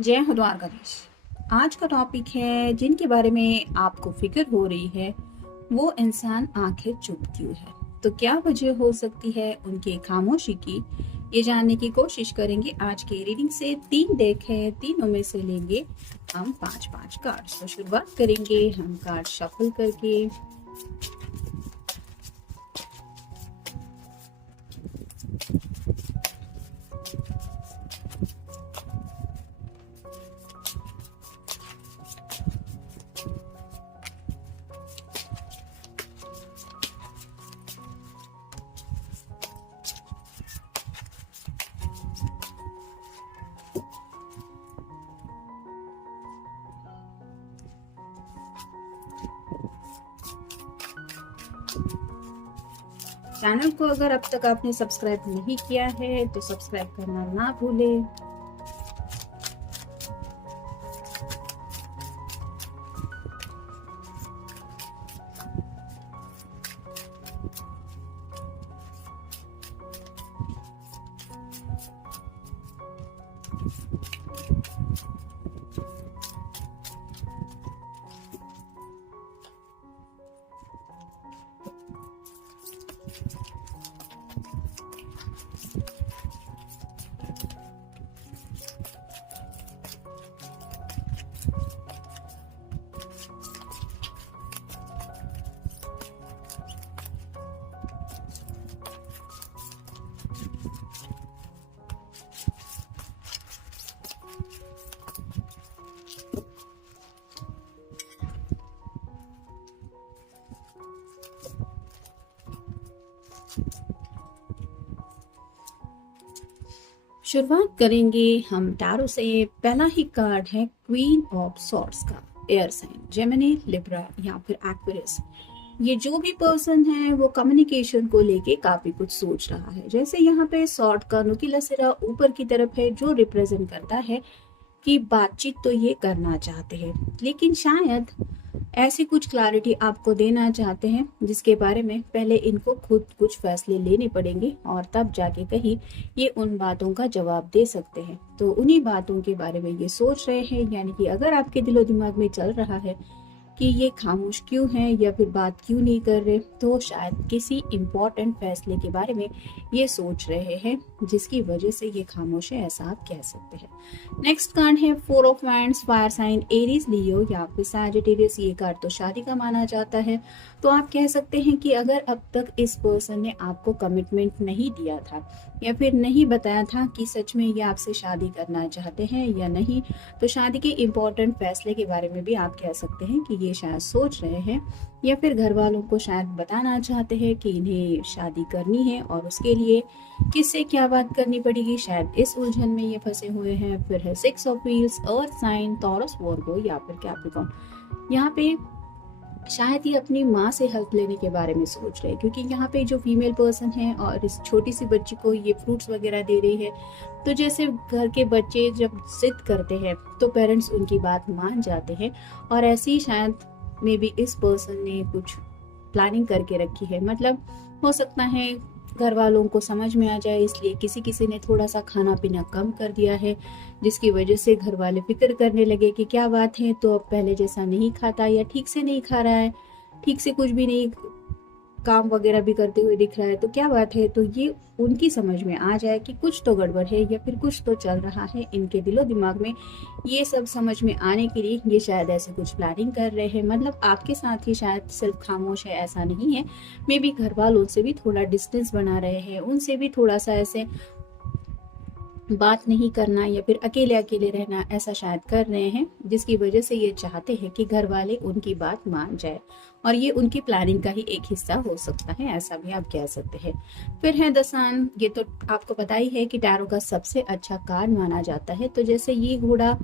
जय हो द्वारकाधीश। आज का टॉपिक है जिनके बारे में आपको फिक्र हो रही है वो इंसान आखिर चुप क्यों है। तो क्या वजह हो सकती है उनकी खामोशी की, ये जानने की कोशिश करेंगे। आज के रीडिंग से 3 डेक है, तीनों में से लेंगे हम 5-5 कार्ड्स। तो शुरुआत करेंगे हम कार्ड शफल करके। चैनल को अगर अब तक आपने सब्सक्राइब नहीं किया है तो सब्सक्राइब करना ना भूलें। शुरुआत करेंगे हम टैरो से। पहला ही कार्ड है क्वीन ऑफ सॉर्ड्स का। एयर साइन जेमिनी, लिब्रा या फिर एक्वेरियस। ये जो भी पर्सन है वो कम्युनिकेशन को लेके काफी कुछ सोच रहा है। जैसे यहाँ पे सॉर्ड का नुकीला सिरा ऊपर की तरफ है जो रिप्रेजेंट करता है कि बातचीत तो ये करना चाहते हैं, लेकिन शायद ऐसी कुछ क्लैरिटी आपको देना चाहते हैं जिसके बारे में पहले इनको खुद कुछ फैसले लेने पड़ेंगे और तब जाके कहीं ये उन बातों का जवाब दे सकते हैं। तो उन्हीं बातों के बारे में ये सोच रहे हैं। यानी कि अगर आपके दिलो दिमाग में चल रहा है कि ये खामोश क्यों है या फिर बात क्यों नहीं कर रहे, तो शायद किसी इम्पोर्टेंट फैसले के बारे में ये सोच रहे हैं जिसकी वजह से ये खामोश है, ऐसा आप कह सकते हैं। नेक्स्ट कार्ड है 4 of wands, fire sign Aries, Leo या फिर सैजिटेरियस। ये कार्ड तो शादी का माना जाता है। तो आप कह सकते हैं कि अगर अब तक इस पर्सन ने आपको कमिटमेंट नहीं दिया था या फिर नहीं बताया था कि सच में ये आपसे शादी करना चाहते हैं या नहीं, तो शादी के इम्पोर्टेंट फैसले के बारे में भी आप कह सकते हैं कि ये शायद सोच रहे हैं या फिर घर वालों को शायद बताना चाहते हैं कि इन्हें शादी करनी है और उसके लिए किससे क्या बात करनी पड़ेगी, शायद इस उलझन में ये फंसे हुए हैं। फिर है 6 of wheels, earth sign, Taurus, Virgo या फिर कैप्रिकॉर्न। यहाँ पे शायद ये अपनी माँ से हेल्प लेने के बारे में सोच रहे हैं, क्योंकि यहाँ पे जो फीमेल पर्सन है और इस छोटी सी बच्ची को ये फ्रूट्स वगैरह दे रही है। तो जैसे घर के बच्चे जब जिद करते हैं तो पेरेंट्स उनकी बात मान जाते हैं, और ऐसे ही शायद मे बी इस पर्सन ने कुछ प्लानिंग करके रखी है। मतलब हो सकता है घर वालों को समझ में आ जाए, इसलिए किसी किसी ने थोड़ा सा खाना पीना कम कर दिया है, जिसकी वजह से घर वाले फिक्र करने लगे कि क्या बात है, तो अब पहले जैसा नहीं खाता या ठीक से नहीं खा रहा है, ठीक से कुछ भी नहीं काम वगैरह भी करते हुए दिख रहा है, तो क्या बात है। तो ये उनकी समझ में आ जाए कि कुछ तो गड़बड़ है या फिर कुछ तो चल रहा है इनके दिलो दिमाग में। ये सब समझ में आने के लिए ये शायद ऐसे कुछ प्लानिंग कर रहे हैं। मतलब आपके साथ ही शायद सिर्फ खामोश है ऐसा नहीं है, मे बी घर वालों से भी थोड़ा डिस्टेंस बना रहे हैं, उनसे भी थोड़ा सा ऐसे बात नहीं करना या फिर अकेले अकेले रहना ऐसा शायद कर रहे हैं, जिसकी वजह से ये चाहते हैं कि घर वाले उनकी बात मान जाए, और ये उनकी प्लानिंग का ही एक हिस्सा हो सकता है, ऐसा भी आप कह सकते हैं। फिर है द सन। ये तो आपको पता ही है कि टैरो का सबसे अच्छा कार्ड माना जाता है। तो जैसे ये घोड़ा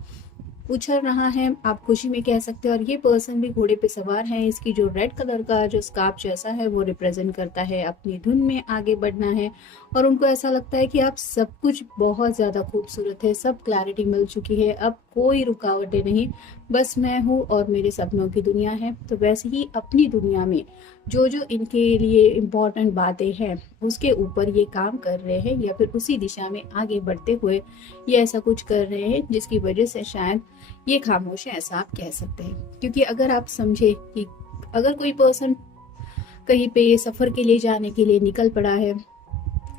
उछल रहा है, आप खुशी में कह सकते हैं, और ये पर्सन भी घोड़े पे सवार है। इसकी जो रेड कलर का जो स्कार्फ जैसा है वो रिप्रेजेंट करता है अपनी धुन में आगे बढ़ना है, और उनको ऐसा लगता है कि आप सब कुछ बहुत ज्यादा खूबसूरत है, सब क्लैरिटी मिल चुकी है, अब कोई रुकावटें नहीं, बस मैं हूँ और मेरे सपनों की दुनिया है। तो वैसे ही अपनी दुनिया में जो जो इनके लिए इम्पोर्टेंट बातें हैं उसके ऊपर ये काम कर रहे हैं, या फिर उसी दिशा में आगे बढ़ते हुए ये ऐसा कुछ कर रहे हैं जिसकी वजह से शायद ये खामोश है, ऐसा आप कह सकते हैं। क्योंकि अगर आप समझे कि अगर कोई पर्सन कहीं पे सफ़र के लिए जाने के लिए निकल पड़ा है,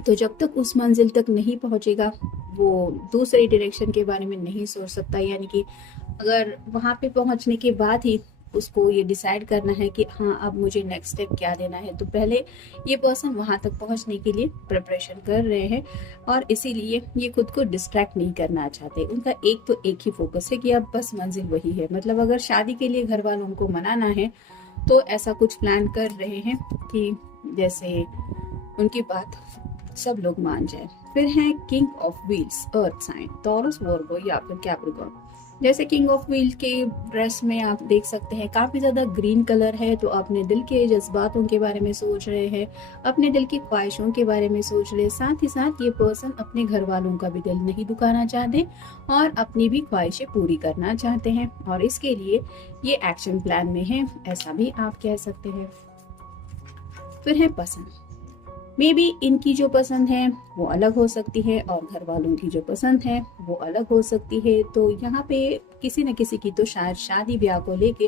तो जब तक उस मंजिल तक नहीं पहुंचेगा वो दूसरे डायरेक्शन के बारे में नहीं सोच सकता। यानी कि अगर वहां पे पहुंचने के बाद ही उसको ये डिसाइड करना है कि हाँ अब मुझे नेक्स्ट स्टेप क्या लेना है, तो पहले ये पर्सन वहां तक पहुंचने के लिए प्रिपरेशन कर रहे हैं, और इसीलिए ये खुद को डिस्ट्रैक्ट नहीं करना चाहते। उनका एक ही फोकस है कि अब बस मंजिल वही है। मतलब अगर शादी के लिए घर वालों को मनाना है तो ऐसा कुछ प्लान कर रहे हैं कि जैसे उनकी बात सब लोग मान जाए। फिर है king of wheels, earth sign, Taurus, Virgo या फिर कैप्रिकॉर्न। जैसे किंग ऑफ व्हील के ड्रेस में आप देख सकते हैं काफी ज्यादा ग्रीन कलर है, तो अपने दिल के जज्बातों के बारे में सोच रहे हैं, अपने दिल की ख्वाहिशों के बारे में सोच रहे हैं। साथ ही साथ ये पर्सन अपने घर वालों का भी दिल नहीं दुखाना चाहते और अपनी भी ख्वाहिशें पूरी करना चाहते हैं, और इसके लिए ये एक्शन प्लान में है, ऐसा भी आप कह सकते हैं। फिर है पसंद। मे बी इनकी जो पसंद है वो अलग हो सकती है और घर वालों की जो पसंद है वो अलग हो सकती है। तो यहाँ पे किसी न किसी की तो शायद शादी ब्याह को लेके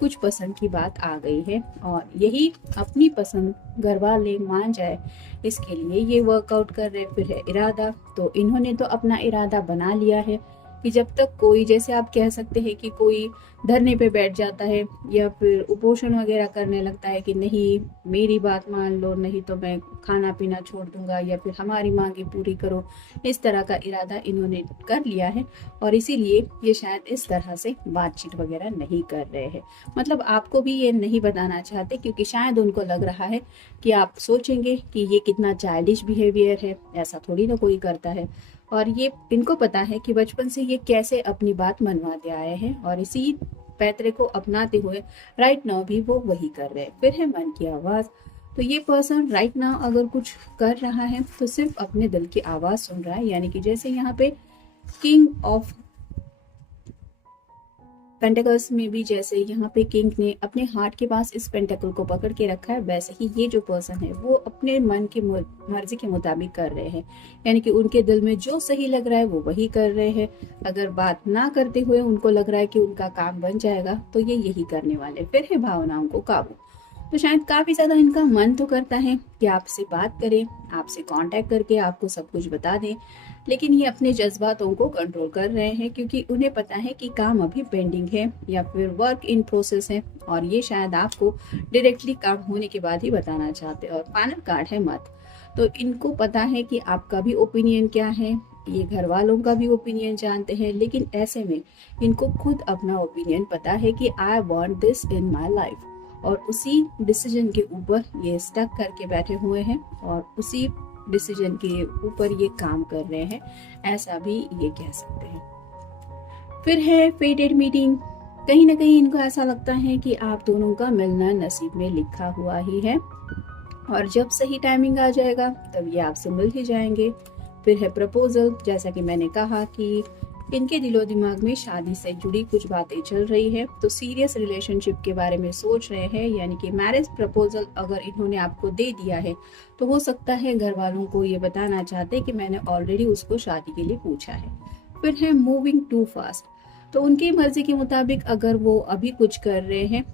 कुछ पसंद की बात आ गई है, और यही अपनी पसंद घर वाले मान जाए इसके लिए ये वर्कआउट कर रहे। फिर है इरादा। तो इन्होंने तो अपना इरादा बना लिया है कि जब तक कोई, जैसे आप कह सकते हैं कि कोई धरने पे बैठ जाता है या फिर उपोषण वगैरह करने लगता है कि नहीं मेरी बात मान लो, नहीं तो मैं खाना पीना छोड़ दूंगा, या फिर हमारी मांगे पूरी करो, इस तरह का इरादा इन्होंने कर लिया है, और इसीलिए ये शायद इस तरह से बातचीत वगैरह नहीं कर रहे हैं। मतलब आपको भी ये नहीं बताना चाहते, क्योंकि शायद उनको लग रहा है कि आप सोचेंगे कि ये कितना चाइल्डिश बिहेवियर है, ऐसा थोड़ी ना कोई करता है। और ये इनको पता है कि बचपन से ये कैसे अपनी बात मनवाते आए हैं, और इसी पैतरे को अपनाते हुए राइट नाउ भी वो वही कर रहे हैं। फिर है मन की आवाज़। तो ये पर्सन राइट नाउ अगर कुछ कर रहा है तो सिर्फ अपने दिल की आवाज़ सुन रहा है। यानी कि जैसे यहाँ पे किंग ऑफ पेंटिकल्स में भी जैसे यहाँ पे किंग ने अपने हार्ट के पास इस पेंटिकल को पकड़ के रखा है, वैसे ही ये जो पर्सन है वो अपने मन की मर्जी के मुताबिक कर रहे हैं। यानी कि उनके दिल में जो सही लग रहा है वो वही कर रहे हैं। अगर बात ना करते हुए उनको लग रहा है कि उनका काम बन जाएगा तो ये यही करने वाले। फिर है भावनाओं को काबू। तो शायद काफी ज्यादा इनका मन तो करता है कि आपसे बात करें, आपसे कांटेक्ट करके आपको सब कुछ बता दें, लेकिन ये अपने जज्बातों को कंट्रोल कर रहे हैं, क्योंकि उन्हें पता है कि काम अभी पेंडिंग है या फिर वर्क इन प्रोसेस है, और ये शायद आपको डायरेक्टली काम होने के बाद ही बताना चाहते हैं। और फाइनल कार्ड है मत। तो इनको पता है कि आपका भी ओपिनियन क्या है, ये घर वालों का भी ओपिनियन जानते हैं, लेकिन ऐसे में इनको खुद अपना ओपिनियन पता है कि I want this in my life, और उसी डिसीजन के ऊपर ये स्टक करके बैठे हुए हैं और उसी डिसीजन के ऊपर ये काम कर रहे हैं, ऐसा भी ये कह सकते हैं। फिर है फेटेड मीटिंग। कहीं ना कहीं इनको ऐसा लगता है कि आप दोनों का मिलना नसीब में लिखा हुआ ही है, और जब सही टाइमिंग आ जाएगा तब ये आपसे मिल ही जाएंगे। फिर है प्रपोजल। जैसा कि मैंने कहा कि इनके दिलो दिमाग में शादी से जुड़ी कुछ बातें चल रही है, तो सीरियस रिलेशनशिप के बारे में सोच रहे हैं। यानी कि मैरिज प्रपोजल अगर इन्होंने आपको दे दिया है तो हो सकता है घर वालों को ये बताना चाहते कि मैंने ऑलरेडी उसको शादी के लिए पूछा है। फिर है मूविंग टू फास्ट। तो उनकी मर्जी के मुताबिक अगर वो अभी कुछ कर रहे हैं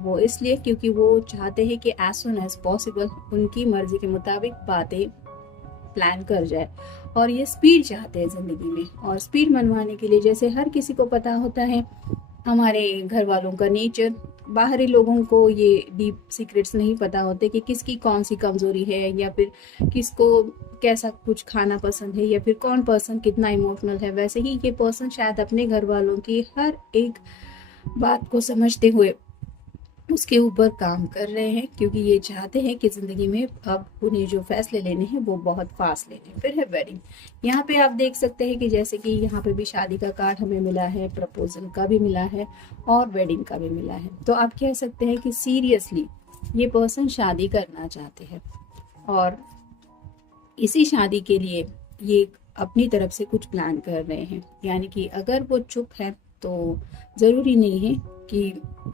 वो इसलिए क्योंकि वो चाहते हैं कि एज सुन एज पॉसिबल उनकी मर्जी के मुताबिक बातें प्लान कर जाए, और ये स्पीड चाहते हैं जिंदगी में। और स्पीड मनवाने के लिए जैसे हर किसी को पता होता है, हमारे घर वालों का नेचर, बाहरी लोगों को ये डीप सीक्रेट्स नहीं पता होते कि किसकी कौन सी कमजोरी है, या फिर किसको कैसा कुछ खाना पसंद है, या फिर कौन पर्सन कितना इमोशनल है। वैसे ही ये पर्सन शायद अपने घर वालों की हर एक बात को समझते हुए उसके ऊपर काम कर रहे हैं, क्योंकि ये चाहते हैं कि जिंदगी में अब उन्हें जो फैसले लेने हैं वो बहुत फास्ट लेने। फिर है वेडिंग। यहाँ पे आप देख सकते हैं कि जैसे कि यहाँ पे भी शादी का कार्ड हमें मिला है, प्रपोजल का भी मिला है और वेडिंग का भी मिला है। तो आप कह सकते हैं कि सीरियसली ये पर्सन शादी करना चाहते हैं, और इसी शादी के लिए ये अपनी तरफ से कुछ प्लान कर रहे हैं। यानी कि अगर वो चुप है तो ज़रूरी नहीं है कि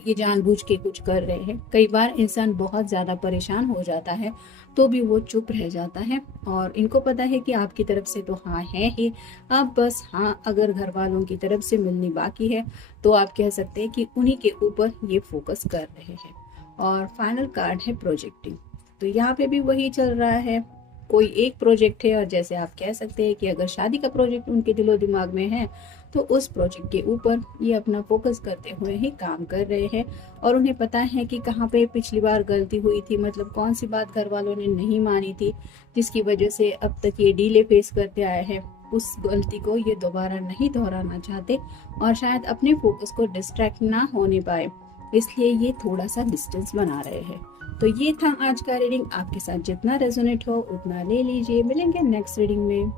ये जानबूझ के कुछ कर रहे हैं। कई बार इंसान बहुत ज़्यादा परेशान हो जाता है तो भी वो चुप रह जाता है, और इनको पता है कि आपकी तरफ से तो हाँ है ही, अब बस हाँ अगर घर वालों की तरफ से मिलनी बाकी है तो आप कह सकते हैं कि उन्हीं के ऊपर ये फोकस कर रहे हैं। और फाइनल कार्ड है प्रोजेक्टिंग। तो यहाँ पे भी वही चल रहा है, कोई एक प्रोजेक्ट है, और जैसे आप कह सकते हैं कि अगर शादी का प्रोजेक्ट उनके दिलो दिमाग में है तो उस प्रोजेक्ट के ऊपर ये अपना फोकस करते हुए ही काम कर रहे हैं। और उन्हें पता है कि कहाँ पे पिछली बार गलती हुई थी, मतलब कौन सी बात घर वालों ने नहीं मानी थी जिसकी वजह से अब तक ये डीले फेस करते आए हैं। उस गलती को ये दोबारा नहीं दोहराना चाहते और शायद अपने फोकस को डिस्ट्रैक्ट ना होने पाए, इसलिए ये थोड़ा सा डिस्टेंस बना रहे हैं। तो ये था आज का रीडिंग। आपके साथ जितना रेजोनेट हो उतना ले लीजिए। मिलेंगे नेक्स्ट रीडिंग में।